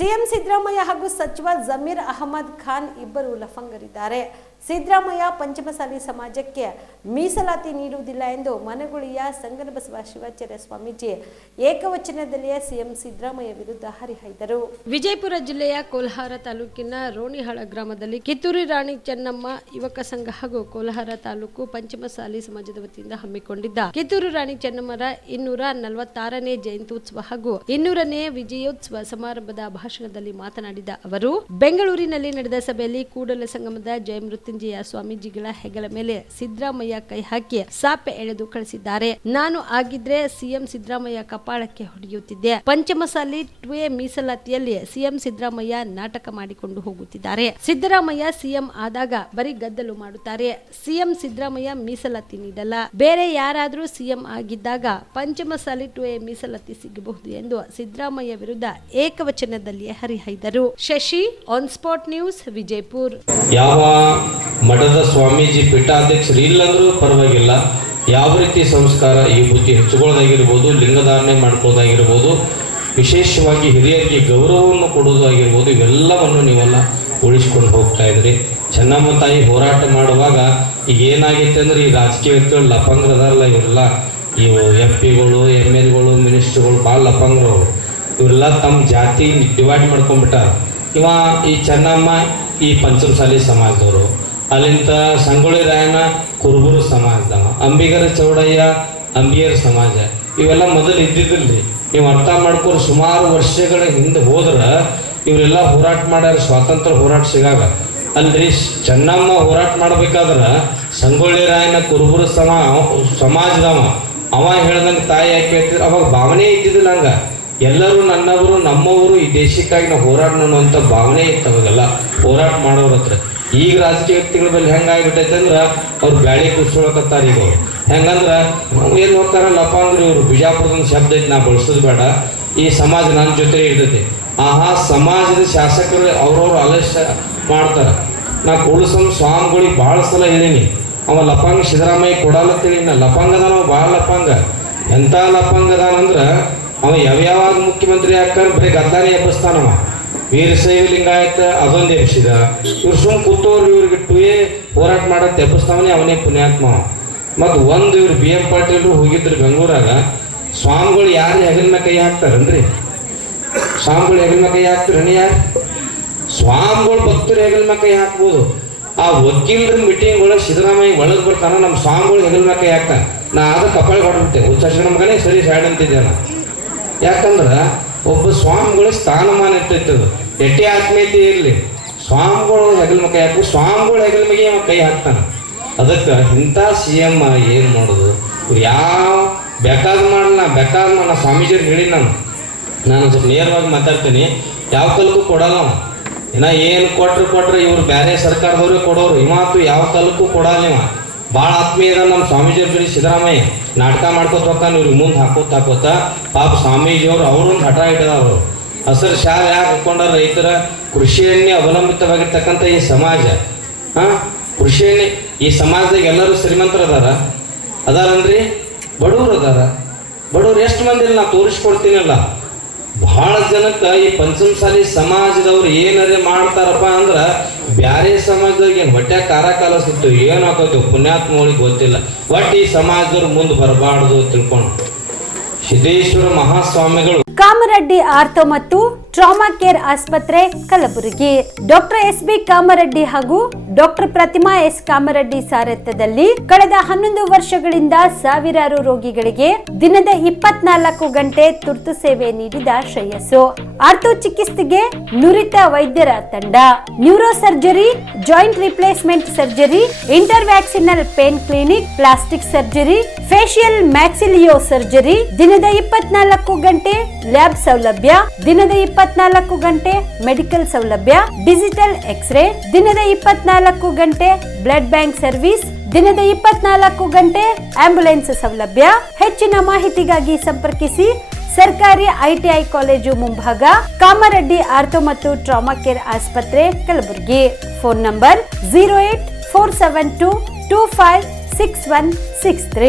CM Siddaramaiah ಹಾಗೂ ಸಚಿವ ಜಮೀರ್ ಅಹಮದ್ ಖಾನ್ ಇಬ್ಬರು ಲಫಂಗರಿದ್ದಾರೆ. ಸಿದ್ದರಾಮಯ್ಯ ಪಂಚಮಸಾಲಿ ಸಮಾಜಕ್ಕೆ ಮೀಸಲಾತಿ ನೀಡುವುದಿಲ್ಲ ಎಂದು ಮನಗುಳಿಯ ಸಂಗನಬಸವ ಶಿವಾಚಾರ್ಯ ಸ್ವಾಮೀಜಿ ಏಕವಚನದಲ್ಲಿಯೇ ಸಿಎಂ ಸಿದ್ದರಾಮಯ್ಯ ವಿರುದ್ಧ ಹರಿಹಾಯ್ದರು. ವಿಜಯಪುರ ಜಿಲ್ಲೆಯ ಕೋಲಾರ ತಾಲೂಕಿನ ರೋಣಿಹಾಳ ಗ್ರಾಮದಲ್ಲಿ ಕಿತ್ತೂರು ರಾಣಿ ಚೆನ್ನಮ್ಮ ಯುವಕ ಸಂಘ ಹಾಗೂ ಕೋಲಾರ ತಾಲೂಕು ಪಂಚಮಸಾಲಿ ಸಮಾಜದ ವತಿಯಿಂದ ಹಮ್ಮಿಕೊಂಡಿದ್ದ ಕಿತ್ತೂರು ರಾಣಿ ಚೆನ್ನಮ್ಮರ 246ನೇ ಜಯಂತ್ಯುತ್ಸವ ಹಾಗೂ 200ನೇ ವಿಜಯೋತ್ಸವ ಸಮಾರಂಭದ ಭಾಷಣದಲ್ಲಿ ಮಾತನಾಡಿದ ಅವರು, ಬೆಂಗಳೂರಿನಲ್ಲಿ ನಡೆದ ಸಭೆಯಲ್ಲಿ ಕೂಡಲ ಸಂಗಮದ ಜಯಮೃತ್ಯುಂಜಯ ಸ್ವಾಮೀಜಿಗಳ ಹೆಗಲ ಮೇಲೆ ಸಿದ್ದರಾಮಯ್ಯ ಕೈ ಹಾಕಿ ಸಾಪೆ ಎಳೆದು ಕಳಿಸಿದ್ದಾರೆ. ನಾನು ಆಗಿದ್ರೆ ಸಿಎಂ ಸಿದ್ದರಾಮಯ್ಯ ಕಪಾಳಕ್ಕೆ ಹೊಡೆಯುತ್ತಿದ್ದೆ. ಪಂಚಮಸಾಲಿ 2A ಮೀಸಲಾತಿಯಲ್ಲಿ ಸಿಎಂ ಸಿದ್ದರಾಮಯ್ಯ ನಾಟಕ ಮಾಡಿಕೊಂಡು ಹೋಗುತ್ತಿದ್ದಾರೆ. ಸಿದ್ದರಾಮಯ್ಯ ಸಿಎಂ ಆದಾಗ ಬರೀ ಗದ್ದಲು ಮಾಡುತ್ತಾರೆ. ಸಿಎಂ ಸಿದ್ದರಾಮಯ್ಯ ಮೀಸಲಾತಿ ನೀಡಲ್ಲ. ಬೇರೆ ಯಾರಾದ್ರೂ ಸಿಎಂ ಆಗಿದ್ದಾಗ ಪಂಚಮಸಾಲಿ 2A ಮೀಸಲಾತಿ ಸಿಗಬಹುದು ಎಂದು ಸಿದ್ದರಾಮಯ್ಯ ವಿರುದ್ಧ ಏಕವಚನದಲ್ಲಿ ಹರಿಹಾಯ್ದರು. Shashi, on spot news, Vijayapura. ಯಾವ ಮಠದ ಸ್ವಾಮೀಜಿ ಪೀಠಾಧ್ಯಕ್ಷರು ಇಲ್ಲಂದ್ರೂ ಪರವಾಗಿಲ್ಲ, ಯಾವ ರೀತಿ ಸಂಸ್ಕಾರ ಈ ಬುದ್ಧಿ ಹೆಚ್ಚುಕೊಳ್ಳೋದಾಗಿರ್ಬೋದು, ಲಿಂಗಧಾರಣೆ ಮಾಡ್ಕೊಳ್ಳೋದಾಗಿರ್ಬೋದು, ವಿಶೇಷವಾಗಿ ಹಿರಿಯರಿಗೆ ಗೌರವವನ್ನು ಕೊಡೋದಾಗಿರ್ಬೋದು, ಇವೆಲ್ಲವನ್ನು ನೀವೆಲ್ಲ ಉಳಿಸ್ಕೊಂಡು ಹೋಗ್ತಾ ಇದ್ರಿ. ಚೆನ್ನಮ್ಮ ತಾಯಿ ಹೋರಾಟ ಮಾಡುವಾಗ ಈಗ ಏನಾಗೈತೆ ಅಂದ್ರೆ ಈ ರಾಜಕೀಯ ವ್ಯಕ್ತಿಗಳು ಲಫಂಗ್ರದಾರಲ್ಲ, ಇವರೆಲ್ಲ ಇವು MP ಗಳು MLಗಳು ಮಿನಿಸ್ಟರ್ಗಳು ಭಾಳ ಲಫಂಗ್ರವರು. ಇವರೆಲ್ಲ ತಮ್ಮ ಜಾತಿ ಡಿವೈಡ್ ಮಾಡ್ಕೊಂಡ್ಬಿಟ್ಟಾರ. ಈ ಚೆನ್ನಮ್ಮ ಈ ಪಂಚಮಸಾಲಿ ಸಮಾಜದವರು, ಅಲ್ಲಿಂದ ಸಂಗೊಳ್ಳಿ ರಾಯಣ್ಣ ಕುರುಬರು ಸಮಾಜದವ, ಅಂಬಿಗರ ಚೌಡಯ್ಯ ಅಂಬಿಯರ ಸಮಾಜ, ಇವೆಲ್ಲ ಮೊದಲು ಇದ್ದಿದ್ದಿಲ್ರಿ. ನೀವು ಅರ್ಥ ಮಾಡ್ಕೊಂಡು ಸುಮಾರು ವರ್ಷಗಳ ಹಿಂದೆ ಹೋದ್ರೆ ಇವರೆಲ್ಲ ಹೋರಾಟ ಮಾಡ್ಯಾರ, ಸ್ವಾತಂತ್ರ್ಯ ಹೋರಾಟ ಸಿಗಾಗ. ಅಲ್ರಿ ಚೆನ್ನಮ್ಮ ಹೋರಾಟ ಮಾಡ್ಬೇಕಾದ್ರೆ ಸಂಗೊಳ್ಳಿ ರಾಯಣ್ಣ ಕುರುಬರು ಸಮಾಜದವ ಅವ ಹೇಳ್ದಂಗೆ ತಾಯಿ ಯಾಕೆ ಹೇಳ್ತಿದ್ರು, ಅವಾಗ ಭಾವನೆ ಇದ್ದಿದ್ದಿಲ್ಲ. ಹಂಗ ಎಲ್ಲರೂ ನನ್ನವರು ನಮ್ಮವರು ಈ ದೇಶಕ್ಕಾಗಿ ನಾವು ಹೋರಾಟ ಅನ್ನುವಂಥ ಭಾವನೆ ಇತ್ತು ಅವಾಗೆಲ್ಲ ಹೋರಾಟ ಮಾಡೋರ ಹತ್ರ. ಈಗ ರಾಜಕೀಯ ವ್ಯಕ್ತಿಗಳ ಮೇಲೆ ಹೆಂಗಾಗ್ಬಿಟ್ಟೈತೆ ಅಂದ್ರೆ ಅವ್ರು ಬ್ಯಾಳಿ ಕೂರ್ಸ್ಕೊಳಕತ್ತಾರ. ಈಗ ಹೆಂಗಂದ್ರೆ ಏನು ಹೋಗ್ತಾರ ಲಪಾಂಗ್ರಿ ಇವರು ಬಿಜಾಪುರದ ಶಬ್ದ ಐತಿ, ನಾ ಬಳಸೋದು ಬೇಡ, ಈ ಸಮಾಜ ನನ್ನ ಜೊತೆ ಇರ್ತೈತಿ. ಸಮಾಜದ ಶಾಸಕರು ಅವ್ರವ್ರು ಆಲಸ್ಯ ಮಾಡ್ತಾರೆ. ನಾ ಕೂಡಸಂ ಸ್ವಾಮಿಗಳಿಗೆ ಭಾಳ ಸಲ ಹೇಳೀನಿ, ಅವ ಲಪಾಂಗ ಸಿದ್ದರಾಮಯ್ಯ ಕೊಡಲತ್ತೇಳಿ. ನಾ ಲಪಾಂಗದಾನ ಭಾಳ ಲಪಾಂಗ. ಎಂಥ ಲಪಾಂಗದಾನಂದ್ರೆ ಅವ ಯಾವ್ಯಾವಾಗ ಮುಖ್ಯಮಂತ್ರಿ ಹಾಕ್ತಾರೆ ಬರೀ ಗದ್ದಾನೆ ಎಬ್ಬಿಸ್ತಾನವ. ವೀರಶೈವ ಲಿಂಗಾಯತ ಅದೊಂದು ಎಬ್ಬಿಸಿದ. ಇವ್ರು ಸುಮ್ ಕೂತವ್ರು ಇವ್ರಿಗೆ 2A ಹೋರಾಟ ಮಾಡತ್ತೆ ಎಬ್ಬಿಸ್ತಾವನೇ ಅವನೇ ಪುಣ್ಯಾತ್ಮ. ಮತ್ತು ಒಂದು ಇವ್ರು BM ಪಾಟೀಲ್ರು ಹೋಗಿದ್ರು ಬೆಂಗಳೂರಾಗ. ಸ್ವಾಮಿಗಳು ಯಾರು ಹೆಗಲ ಮೇಲೆ ಕೈ ಹಾಕ್ತಾರನ್ರಿ? ಸ್ವಾಮಿಗಳು ಹೆಗಲ ಮೇಲೆ ಕೈ ಹಾಕ್ತಾರನಿ? ಯಾರು ಸ್ವಾಮಿಗಳು ಭಕ್ತರು ಹೆಗಲ ಮೇಲೆ ಕೈ ಹಾಕ್ಬೋದು. ಆ ವಕೀಲರ ಮೀಟಿಂಗ್ ಒಳಗೆ ಸಿದ್ದರಾಮಯ್ಯ ಒಳಗೆ ಬರ್ತಾನ, ನಮ್ಮ ಸ್ವಾಮಿಗಳು ಹೆಗಲ ಮೇಲೆ ಕೈ ಹಾಕ್ತಾನೆ. ನಾ ಆದ ಕಪಾಳಿ ಹೊಡ್ಬಿಟ್ಟೆ, ಉಚ್ಚಾರ ಮಗನೇ ಸರಿ ಸೈಡ್ ಅಂತಿದ್ದೆ ನಾ. ಯಾಕಂದ್ರೆ ಒಬ್ಬ ಸ್ವಾಮಿಗಳ ಸ್ಥಾನಮಾನ ಇರ್ತೈತದು. ಎಟ್ಟೆ ಆತ್ಮೀಯತೆ ಇರಲಿ, ಸ್ವಾಮಿಗಳು ಹೆಗಲ ಮೇಲೆ ಕೈ ಹಾಕಿ ಸ್ವಾಮಿಗಳು ಹೆಗಲ ಮೇಲೆ ಕೈ ಹಾಕ್ತಾನೆ. ಅದಕ್ಕೆ ಇಂಥ CM ಏನು ಮಾಡೋದು? ಇವ್ರು ಯಾವ ಬೇಕಾದ್ ಮಾಡಲ್ಲ ಸ್ವಾಮೀಜಿಯವ್ರು ಹೇಳಿ ನಾನು ಸ್ವಲ್ಪ ನೇರವಾಗಿ ಮಾತಾಡ್ತೀನಿ. ಯಾವ ಕಾಲಕ್ಕೂ ಕೊಡಲ್ಲ ನಾವು. ಏನು ಕೊಟ್ರೆ ಇವ್ರು ಬೇರೆ ಸರ್ಕಾರದವ್ರಿಗೆ ಕೊಡೋರು. ಇವತ್ತು ಯಾವ ಕಾಲಕ್ಕೂ ಕೊಡಲ್ಲ. ಇವ ಭಾಳ ಆತ್ಮೀಯ ಇದ ನಮ್ಮ ಸ್ವಾಮೀಜಿಯವ್ರ ಜೊತೆ ಸಿದ್ದರಾಮಯ್ಯ ನಾಟಕ ಮಾಡ್ಕೋತ ಹೋಗ್ತಾನೆ. ಇವ್ರಿಗೆ ಮುಂದೆ ಹಾಕೋತ ಪಾಪ ಸ್ವಾಮೀಜಿಯವರು ಅವ್ರೊಂದು ಹಠ ಇಟ್ಟದವರು. ಹಸಿರು ಶಾಲೆ ಯಾಕೆ ಹಾಕೊಂಡ್ರ ರೈತರ ಕೃಷಿಯನ್ನೇ ಅವಲಂಬಿತವಾಗಿರ್ತಕ್ಕಂಥ ಈ ಸಮಾಜ. ಕೃಷಿಯನ್ನೇ ಈ ಸಮಾಜದಾಗ ಎಲ್ಲರೂ ಶ್ರೀಮಂತರು ಅದಾರನ್ರಿ, ಬಡವರು ಬಡವ್ರು ಎಷ್ಟು ಮಂದಿ ನಾ ತೋರಿಸ್ಕೊಡ್ತೀನಲ್ಲ. ಬಹಳ ಜನಕ್ಕೆ ಈ ಪಂಚಮಸಾಲಿ ಸಮಾಜದವ್ರು ಏನಾರೇ ಮಾಡ್ತಾರಪ್ಪ ಅಂದ್ರೆ ಬ್ಯಾರೆ ಸಮಾಜದಾಗ ಏನು ಹೊಟ್ಟೆ ಕಾರ ಕಾಲಿಸ್ತು ಏನು ಹಾಕೋದು ಪುಣ್ಯಾತ್ಮಗಳಿಗೆ ಗೊತ್ತಿಲ್ಲ. ಒಟ್ಟು ಈ ಸಮಾಜದವ್ರು ಮುಂದೆ ಬರಬಾರ್ದು ತಿಳ್ಕೊಂಡು ಸಿದ್ದೇಶ್ವರ ಮಹಾಸ್ವಾಮಿಗಳು ಕಾಮರೆಡ್ಡಿ ಆರ್ಥೋ ಮತ್ತು ಟ್ರಾಮಾ ಕೇರ್ ಆಸ್ಪತ್ರೆ ಕಲಬುರಗಿ. ಡಾಕ್ಟರ್ SB ಕಾಮರೆಡ್ಡಿ ಹಾಗೂ ಡಾಕ್ಟರ್ ಪ್ರತಿಮಾ S ಕಾಮರೆಡ್ಡಿ ಸಾರಥ್ಯದಲ್ಲಿ ಕಳೆದ 11 ವರ್ಷಗಳಿಂದ ಸಾವಿರಾರು ರೋಗಿಗಳಿಗೆ ದಿನದ 24 ಗಂಟೆ ತುರ್ತು ಸೇವೆ ನೀಡಿದ ಶ್ರೇಯಸ್ಸು. ಆರ್ಥೋ ಚಿಕಿತ್ಸೆಗೆ ನುರಿತ ವೈದ್ಯರ ತಂಡ, neuro surgery, joint replacement surgery, interventional pain clinic, plastic surgery, facial maxillo surgery, ದಿನದ 24 ಗಂಟೆ ಲ್ಯಾಬ್ ಸೌಲಭ್ಯ, ದಿನದ 24 ಗಂಟೆ ಮೆಡಿಕಲ್ ಸೌಲಭ್ಯ, ಡಿಜಿಟಲ್ ಎಕ್ಸ್ರೇ, ದಿನದ 24 ಗಂಟೆ ಬ್ಲಡ್ ಬ್ಯಾಂಕ್ ಸರ್ವಿಸ್, ದಿನದ 24 ಗಂಟೆ ಆಂಬ್ಯುಲೆನ್ಸ್ ಸೌಲಭ್ಯ. ಹೆಚ್ಚಿನ ಮಾಹಿತಿಗಾಗಿ ಸಂಪರ್ಕಿಸಿ ಸರ್ಕಾರಿ ITI ಕಾಲೇಜು ಮುಂಭಾಗ, ಕಾಮರೆಡ್ಡಿ ಆರ್ಥೋ ಮತ್ತು ಟ್ರಾಮಾ ಕೇರ್ ಆಸ್ಪತ್ರೆ ಕಲಬುರಗಿ. Phone number 08472256163.